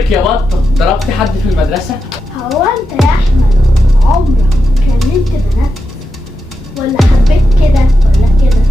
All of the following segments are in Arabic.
عمرك يا بطه ضربتي حد في المدرسه؟ هو انت يا احمد عمرك كلمت بنات ولا حبيت كده ولا كده؟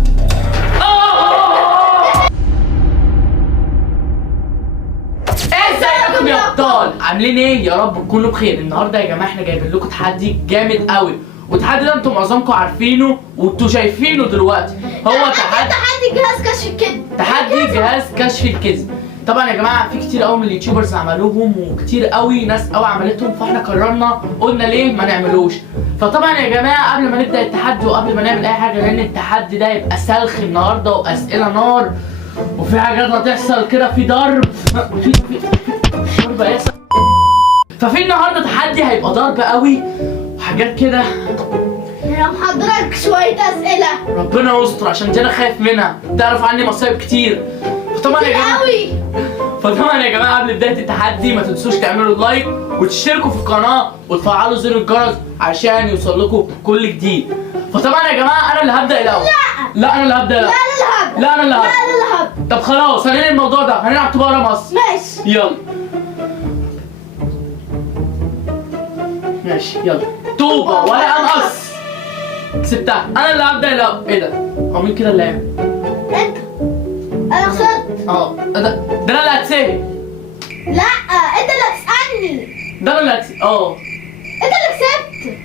ازيكم يا ابطال؟ عاملين ايه؟ يا رب تكونوا بخير. النهارده يا جماعه احنا جايبين لكم تحدي جامد قوي، والتحدي ده انتم معظمكم عارفينه وانتم شايفينه دلوقتي. هو تحدي جهاز كشف الكذب. تحدي جهاز كشف الكذب. طبعا يا جماعه في كتير قوي من اليوتيوبرز عملوهم، وكتير قوي ناس قوي عملتهم، فاحنا قررنا قلنا ليه ما نعملوش. فطبعا يا جماعه قبل ما نبدا التحدي وقبل ما نعمل اي حاجه، لان التحدي ده يبقى سلخ النهارده واسئله نار، وفي حاجات هتحصل كده، في ضرب في ضرب ياسر. ففي النهارده تحدي هيبقى ضرب قوي وحاجات كده. انا محضرك شويه اسئله، ربنا يستر عشان دي انا خايف منها، تعرف عني مصايب كتير. فطبعا يا جماعه فطبعا يا جماعه قبل بدايه التحدي ما تنسوش تعملوا لايك وتشتركوا في القناه وتفعلوا زر الجرس عشان يوصل لكم كل جديد. فطبعا يا جماعه انا اللي هبدا الاول. لا انا اللي هبدا الاول. لا انا اللي هبدا. طب خلاص هننهي الموضوع ده، هنلعب طوبه ورا مصر. ماشي يلا ماشي يلا. طوبه ولا مقص. كسبتها. انا اللي هبدا الاول. ايه ده؟ هو مين كده اللي قام؟ انت. انا خسرت. ده انا اللي هتسهل. لا انت اللي هتسالني. ده انا اللي هتسهل. انت اللي كسبت.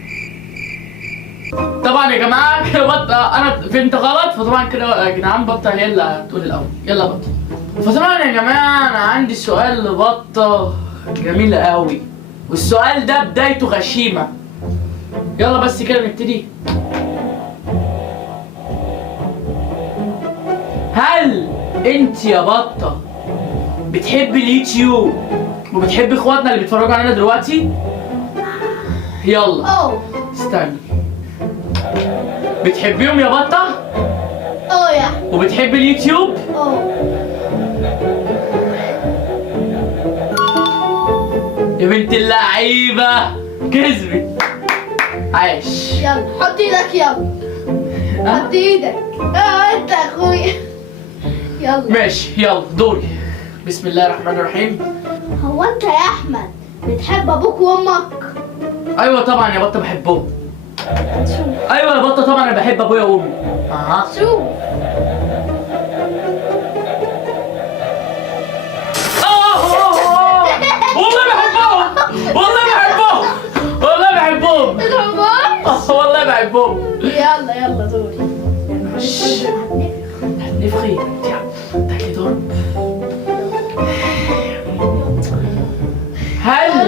طبعا يا جماعه كده بطه انا فهمت غلط، فطبعا كده يا جدعان بطه هي اللي هتقول الاول. يلا بطه. فطبعا يا جماعه انا عندي سؤال لبطه جميل قوي، والسؤال ده بدايته غشيمه. يلا بس كده نبتدي. هل انت يا بطه بتحبي اليوتيوب وبتحبي اخواتنا اللي بيتفرجوا علينا دلوقتي؟ يلا استني. بتحبيهم يا بطه؟ يا وبتحبي اليوتيوب؟ يا بنت اللعيبه كذبت. عاش. يلا حط ايدك. يلا حط ايدك. انت يا اخويا. يلا ماشي يلا دوري. بسم الله الرحمن الرحيم. هو انت يا احمد بتحب ابوك وامك؟ ايوه طبعا يا بطه بحبهم. شوف ايوه يا بطه طبعا انا بحب ابويا وامي. شوف. والله بحبهم. والله بحبهم. والله بحبهم. بتحبهم؟ والله بحبهم. يلا دوري. هتنفخي تاكلي ضرب.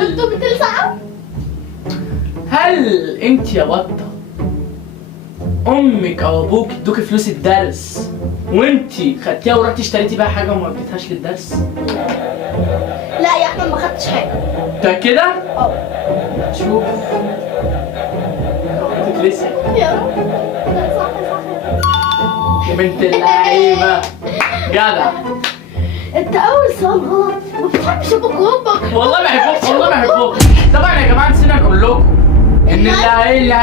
انتوا بتلسعوا؟ هل انت يا بطه امك او ابوك ادوكي فلوس الدرس وانت خدتيها ورحتي اشتريتي بقى حاجه وما اديتهاش للدرس؟ لا يا احمد ما خدتش حاجه. ده كده؟ شوف تتلسع. يا صح. يا بنت اللعيبه جدع. انت اول سؤال غلط. ما بتحبش ابوك وامك. والله بحبهم. والله بحبهم. طبعا يا جماعه نسينا نقول لكم ان اللي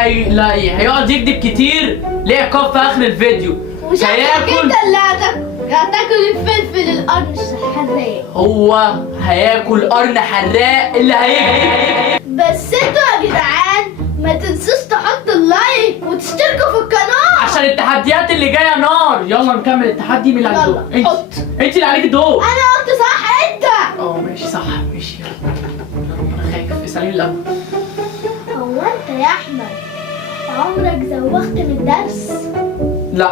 هيقعد يكذب كتير ليه عقاب في اخر الفيديو. وشكلك انت اللي هتاكل الفلفل القرن الحراق. هو هياكل قرن حراق اللي هيجي. بس انتوا يا جدعان ما تنسوش تحطوا اللايك وتشتركوا في القناه عشان التحديات اللي جايه نار. يلا نكمل التحدي. مين اللي عليك الدور؟ حط. انت اللي عليك الدور. انا قلت صح. انت ماشي صح. ماشي يلا. انا خايف. اساليني الاول. هو انت يا احمد عمرك زوغت من الدرس؟ لا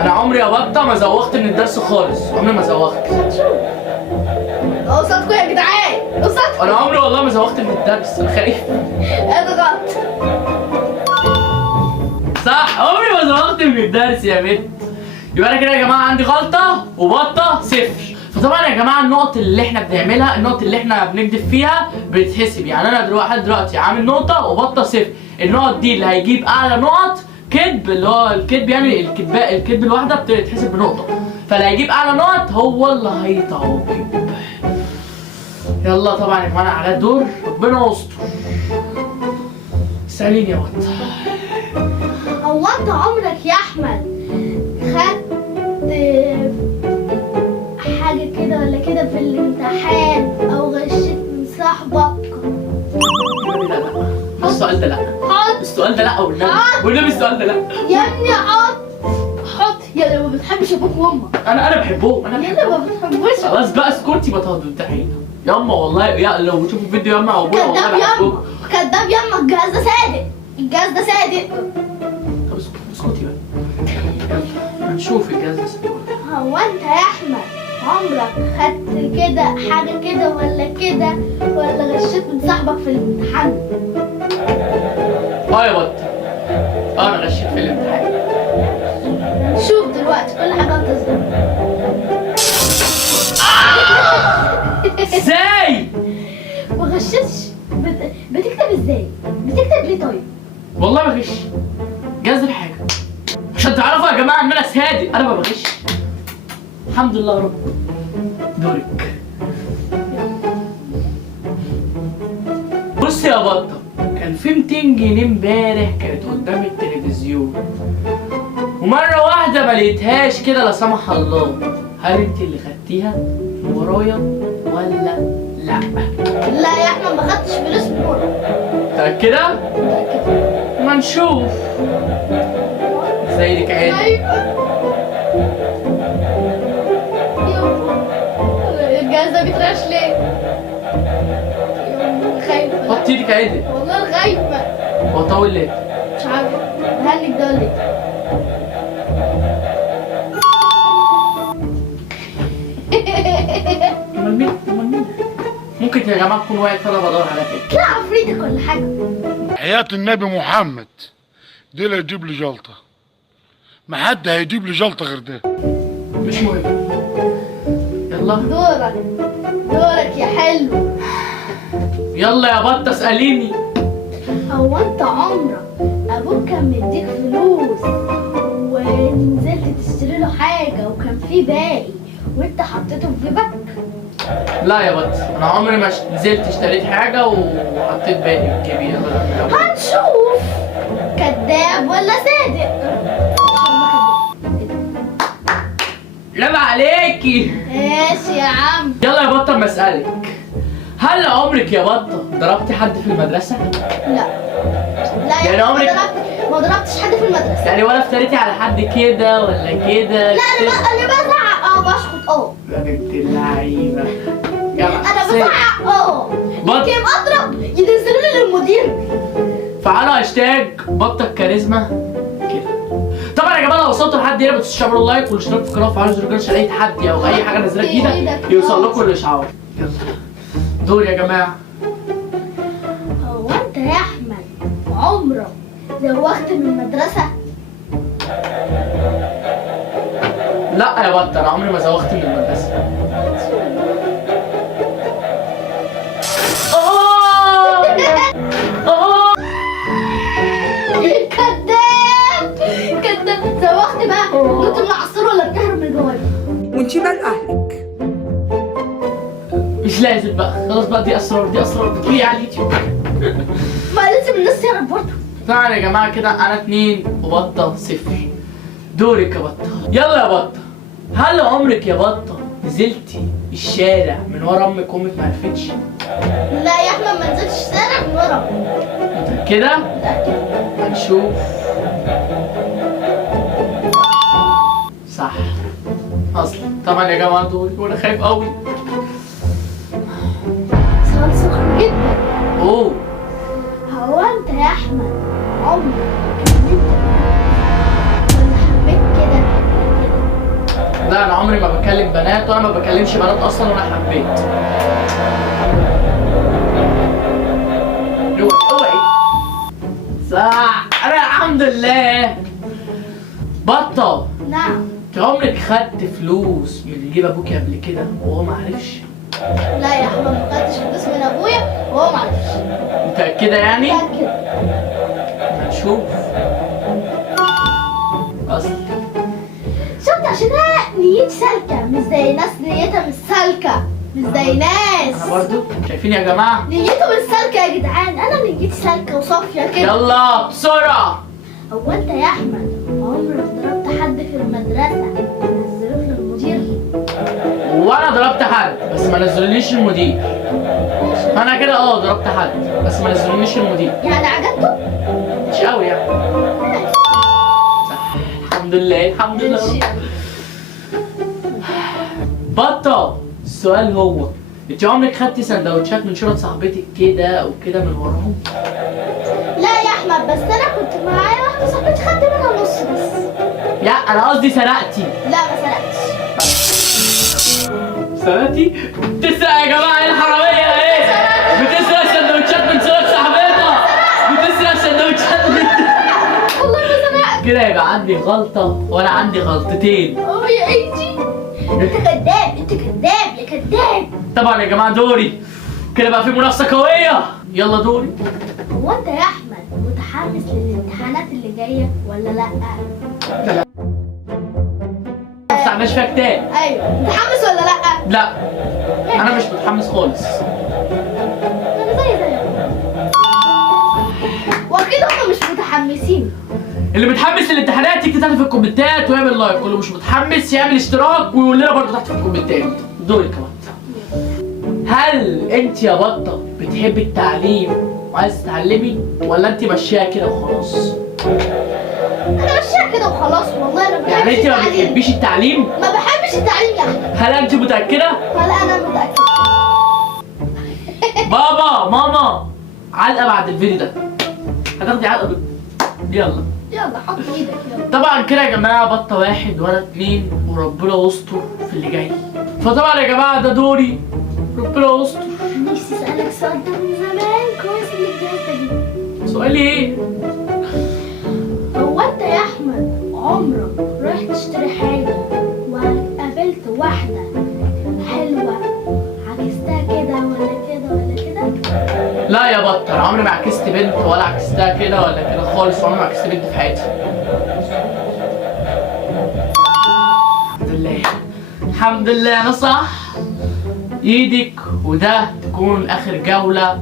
انا عمري يا بطه ما زوغت من الدرس خالص. عمري ما زوغت. هتشوف. قصادكم يا جدعان قصادكم. انا عمري والله ما زوغت من الدرس. انا خايف. اضغط. صح عمري ما زوغت من الدرس يا بنت. يبقى انا كده يا جماعه عندي غلطه وبطه صفر. فطبعا يا جماعه النقط اللي احنا بنعملها، النقط اللي احنا بنكذب فيها بتتحسب. يعني انا دلوقتي عامل نقطه وبطه صفر. النقط دي اللي هيجيب اعلى نقط كذب، اللي هو الكذب يعني الكذب الواحده بتتحسب بنقطه، فاللي هيجيب اعلى نقط هو اللي هيتعاقب. يلا طبعا يا جماعه على الدور. ربنا يستر. اساليني يا بطه. هو انت عمرك يا احمد خدت حاجه كده ولا كده في الامتحان السؤال ده لا. حط السؤال ده لا والنبي. حط. والنبي السؤال ده لا. يا ابني حط. حط يا لو ما بتحبش ابوك وامك. انا بحبهم، انا يا لو بحبهم. ما بتحبوش. خلاص بقى اسكتي بتهدحينا. ياما والله يا لو بتشوفوا فيديو ياما او ابويا والله كداب بحبهم. ياما كداب ياما. الجهاز ده صادق. الجهاز ده صادق. طب اسكتي بقى. هنشوف الجهاز ده اسمه. هو انت يا احمد عمرك خدت كده حاجه كده ولا كده ولا غشيت من صاحبك في الامتحان؟ اه يا بطه. انا غشيت في الامتحان. شوف دلوقتي كل حاجه هتظهر. ازاي؟ ما غشيتش. بتكتب ازاي؟ بتكتب ليه طيب؟ والله ما بغش. جهاز الحاجه عشان تعرفوا يا جماعه ان انا هادي، انا ما بغش. الحمد لله يا رب. دورك. بص يا بطه، كان في 200 جنيه امبارح كانت قدام التلفزيون، ومره واحده ما لقيتهاش كده لا سمح الله. هل انت اللي خدتيها من ورايا ولا لا؟ لا يا احمد ما خدتش فلوس من ورا. متأكدة؟ ما نشوف. زيك عادي. ايوه. الجهاز ده بيترعش ليه؟ خايفه. حط ايدك عادي. والله خايفه. هو طول ليه؟ مش عارفه. هنك ده ولا ايه؟ امال مين؟ امال مين؟ ممكن يا جماعه تكون واقع فانا بدور على كده. كده عفريتك ولا حاجه؟ حياة النبي محمد دي اللي يجيب لي جلطة، ما حد هيجيب لي جلطة غير ده. مش مهم. يلا دورك. دورك يا حلو. يلا يا بطه اسأليني. هو انت عمرك ابوك كان مديك فلوس ونزلت تشتري له حاجه وكان في باقي وانت حطيته في جيبك؟ لا يا بطه، انا عمري ما نزلت اشتريت حاجه وحطيت باقي في جيبي. هنشوف كذاب ولا صادق. لا عليكي. ماشي يا عم. يلا يا بطه اما اسالك، هل عمرك يا بطه ضربتي حد في المدرسه؟ لا لا يعني يا عمرك- ما ضربتش حد في المدرسه. يعني ولا افتريتي على حد كده ولا كده؟ لا انا بزعق بشخط يا بنت اللعيبه. انا بزعق بط- يمكن اضرب ينزلوا لي للمدير. فعلوا هاشتاج بطة الكاريزما كده. طبعا يا جماعه لو وصلتوا لحد هنا بتشتغلوا لايك والاشتراك في القناه وفعلوا زر الجرس عشان اي تحدي او اي حاجه نازله جديده يوصل لكم الاشعار. يلا دور يا جماعه. هو انت يا احمد عمرك زوغت من المدرسه؟ لا يا بطه، انا عمري ما زوغت من المدرسه. كذاب كذاب. زوغت بقى كنت من العصير ولا بتهرب من الجواب؟ وانتي مال اهلك؟ مش لازم بقى، خلاص بقى، دي اسرار، دي اسرار بتقولي على اليوتيوب. ما لازم الناس تعرف برضه. طبعا يا جماعه كده انا 2 وبطه 0. دورك يا بطه. يلا يا بطه، هل عمرك يا بطه نزلتي الشارع من ورا امك وامك ما عرفتش؟ لا يا احمد ما نزلتش الشارع من ورا. متأكدة؟ هنشوف. صح اصلا. طبعا يا جماعه دوري وانا خايف قوي. سؤال سخن جدا. اوه. هو انت يا احمد عمرك كلمت ولا حبيت كده؟ لا انا عمري ما بكلم بنات، وانا ما بكلمش بنات اصلا وانا حبيت. اوعي. صح. انا الحمد لله. بطه، نعم. انت عمرك خدت فلوس من جيب ابوكي قبل كده وهو ما عرفش؟ لا يا احمد ما خدتش فلوس من ابويا وهو ما عرفش. متأكدة يعني؟ متأكد. هنشوف. اصلا شفت عشان انا نيتي سالكه مش زي ناس نيتها مش سالكه. مش زي ناس. انا برضو شايفين يا جماعه؟ نيته مش سالكه يا جدعان. انا نيتي سالكه وصافيه كده. يلا بسرعه. هو انت يا احمد عمرك ضربت حد في المدرسه ونزلوك للمدير؟ وانا ضربت حد بس ما نزلنيش المدير. انا كده ضربت حد بس ما نزلنيش المدير. يعني عجبته؟ مش قوي يعني. صح. الحمد لله الحمد لله. بطة، السؤال هو انت عمرك خدتي سندوتشات من شنط صاحبتك كده او كده من وراهم؟ لا يا احمد، بس انا كنت معايا واحده صاحبتي خدت منها نص بس. لا انا قصدي سرقتي. لا ما سرقتش. سرقتي؟ بتسرق يا جماعه، ايه الحراميه ايه؟ بتسرق سندوتشات من شنط صاحبتها. بتسرق سندوتشات من والله ما سرقت. كده يبقى عندي غلطه وانا عندي غلطتين. يا انتي انت كداب، انت كداب يا كداب. طبعا يا جماعه دوري. كده بقى في منافسه قويه. يلا دوري. هو انت يا احمد متحمس للامتحانات اللي جايه ولا لا؟ ما فتحناش فيها كتاب. ايوه متحمس ولا لا؟ لا انا مش متحمس خالص. انا زي واكيد هم مش متحمسين. اللي متحمس للامتحانات يكتب تحت في الكومنتات ويعمل لايك، واللي مش متحمس يعمل اشتراك ويقول لنا برضه تحت في الكومنتات. دوري كمان. هل انت يا بطه بتحبي التعليم وعايز تتعلمي ولا انت ماشيه كده وخلاص؟ انا ماشيه كده وخلاص والله. انا ما يعني بحبش انت ما التعليم. بتحبيش التعليم؟ ما بحبش التعليم يا احمد. هل انت متاكده؟ ولا انا متاكد. بابا ماما، علقه بعد الفيديو ده. هتاخدي علقه يلا يلا حط ايدك يلا. طبعا كده يا جماعه بطه واحد وانا اتنين وربنا يستر في اللي جاي. فطبعا يا جماعه ده دوري، ربنا يستر. نفسي اسالك سؤال ده من زمان. كويس انك جاوبت. سؤالي ايه؟ هو انت يا احمد عمرك رحت تشتري حاجه وقابلت واحده حلوه عكستها كده ولا كده ولا كده؟ لا يا بطه، انا عمري ما عكست بنت ولا عكستها كده ولا كده خالص، وعمري ما عكست بنت في حياتي. الحمد لله الحمد لله انا صح. ايدك وده تكون اخر جوله.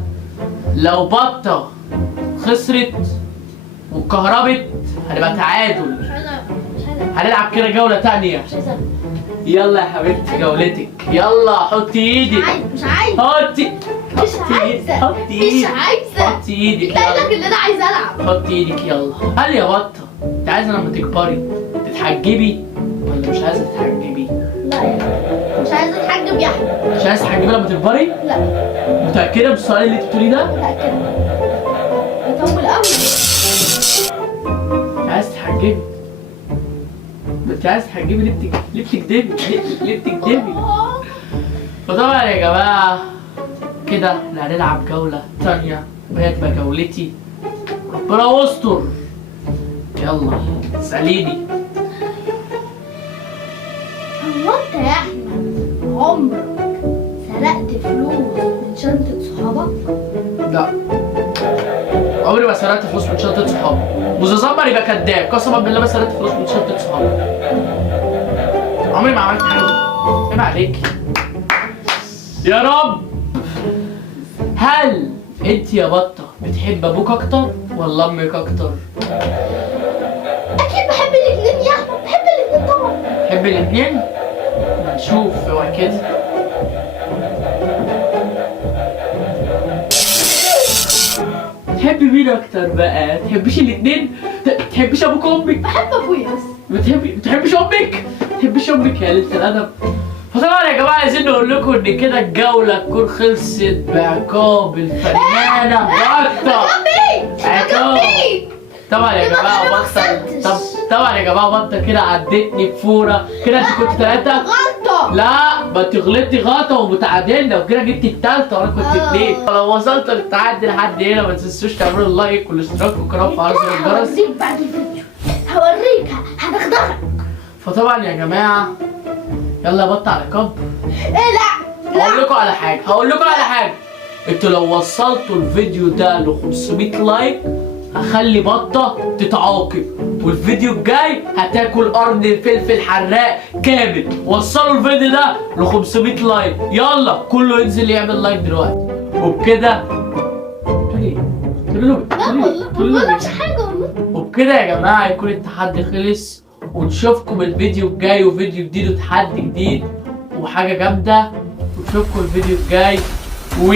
لو بطه خسرت واتكهربت هنبقى تعادل. مش عايزه هنلعب كده جوله تانية. مش عايزه يلا يا حبيبتي جولتك. يلا حطي ايدك. مش عايزه حطي مش عايزه حطي مش ايدك. عايزه. حطي ايدك قايل يلا. لك ان انا عايزه العب. حطي ايدك يلا. هل يا بطه انت عايزه لما تكبري تتحجبي ولا مش عايزه تتحجبي؟ لا يا أحمد. مش عايزه اتحجب يا احمد. مش عايزه تتحجبي لما تكبري؟ لا متاكده بالسؤال اللي انت بتقوليه ده؟ متاكده. بيطول قوي. انت عايزه تتحجبي. انت عايزه تتحجبي ليه بتكدبي؟ ليه بتكدبي؟ فطبعا يا جماعه كده احنا هنلعب جوله تانية وهي تبقى جولتي. ربنا يستر. يلا اساليني. هو انت يا احمد عمرك سرقت فلوس من شنطة صحابك؟ لا عمري ما سرقت فلوس من شنطة صحابي. متذمر يبقى كداب. قسما بالله ما سرقت فلوس من شنطة صحابي. عمري ما عملت حاجة. عيب عليك يا رب. هل انت يا بطة بتحب ابوك اكتر ولا امك اكتر؟ اكيد بحب الاثنين يا احمد. بحب الاثنين طبعا. بتحب الاتنين؟ نشوف هو كده. تحبي مين اكتر بقى؟ تحبيش الاتنين؟ تحبيش ابوك وامك؟ بحب ابويا بس. بتحبيش امك؟ تحبيش امك يا قليلة الادب. فطبعا يا جماعه عايزين نقول لكم ان كده الجوله تكون خلصت بعقاب الفنانه بطه. عقاب. طبعا يا جماعه بطه. طبعا يا جماعه بطه كده عدتني بفوره. كده انت كنت ثلاثه. غلطة. لا ما انت غلطتي غلطه ومتعادلنا وكده جبتي الثالثه وانا كنت اثنين. لو وصلت للتعادل لحد هنا ما تنسوش تعملوا اللايك والاشتراك والقناه وفعلوا زر الجرس. هوريك بعد الفيديو. هوريك هدغدغك. فطبعا يا جماعه يلا يا بطه على كب. ايه لا هقول لكم على حاجه. انتوا لو وصلتوا الفيديو ده ل 500 لايك هخلي بطه تتعاقب، والفيديو الجاي هتاكل قرن فلفل حراق كامل. وصلوا الفيديو ده ل 500 لايك. يلا كله ينزل يعمل لايك دلوقتي. وبكده والله مش حاجة والله. وبكده يا جماعه يكون التحدي خلص، ونشوفكم الفيديو الجاي وفيديو جديد وتحدي جديد. وحاجه جامده، ونشوفكم الفيديو الجاي و